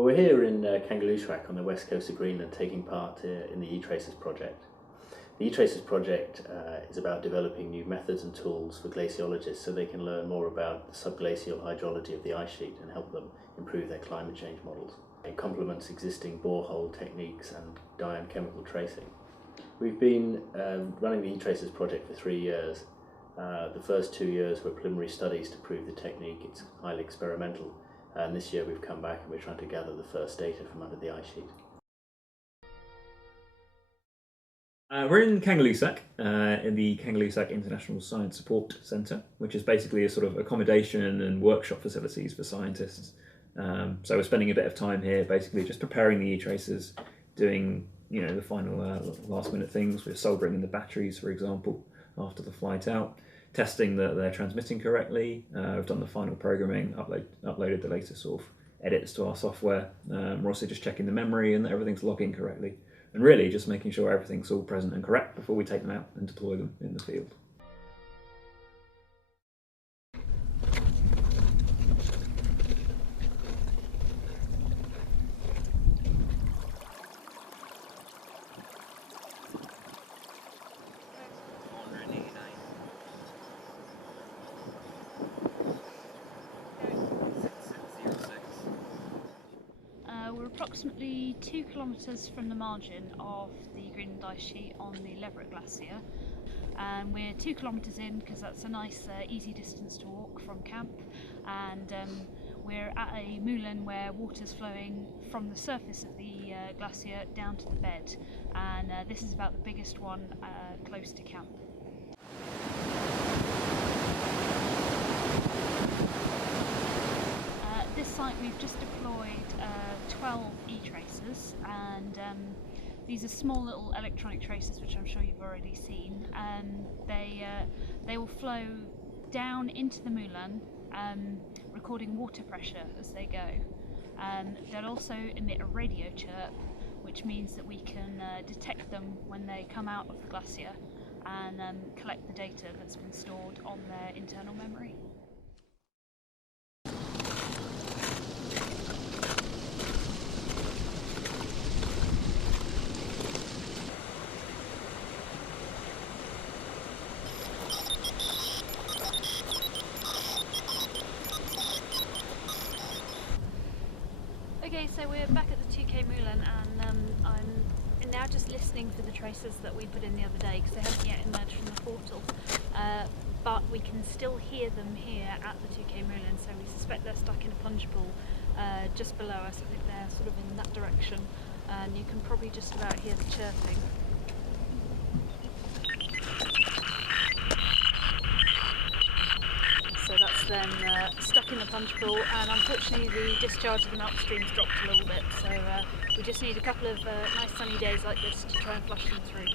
Well, we're here in Kangerlussuaq on the west coast of Greenland, taking part in the ETracers project. The ETracers project is about developing new methods and tools for glaciologists so they can learn more about the subglacial hydrology of the ice sheet and help them improve their climate change models. It complements existing borehole techniques and dye and chemical tracing. We've been running the ETracers project for 3 years. The first 2 years were preliminary studies to prove the technique. It's highly experimental. And this year we've come back and we're trying to gather the first data from under the ice sheet. We're in Kangerlussuaq, in the Kangerlussuaq International Science Support Centre, which is basically a sort of accommodation and workshop facilities for scientists. So we're spending a bit of time here basically just preparing the ETracers, doing the final last minute things. We're soldering the batteries, for example, after the flight out, testing that they're transmitting correctly. We've done the final programming, uploaded the latest sort of edits to our software. We're also just checking the memory and that everything's logging correctly. And really just making sure everything's all present and correct before we take them out and deploy them in the field. We're approximately 2 kilometres from the margin of the Greenland Ice Sheet on the Leverett Glacier, and we're 2 kilometres in because that's a nice easy distance to walk from camp, and we're at a moulin where water's flowing from the surface of the glacier down to the bed, and this is about the biggest one close to camp. This site we've just deployed 12 ETracers, and these are small little electronic tracers which I'm sure you've already seen. They will flow down into the moulin, recording water pressure as they go. They'll also emit a radio chirp, which means that we can detect them when they come out of the glacier and collect the data that's been stored on their internal memory. Okay, so we're back at the 2K moulin, and I'm now just listening for the tracers that we put in the other day because they haven't yet emerged from the portal, but we can still hear them here at the 2K moulin, so we suspect they're stuck in a punch bowl just below us. I think they're sort of in that direction, and you can probably just about hear the chirping. So that's them stuck in the punch bowl, and unfortunately the discharge of them upstream's dropped a little bit, so we just need a couple of nice sunny days like this to try and flush them through.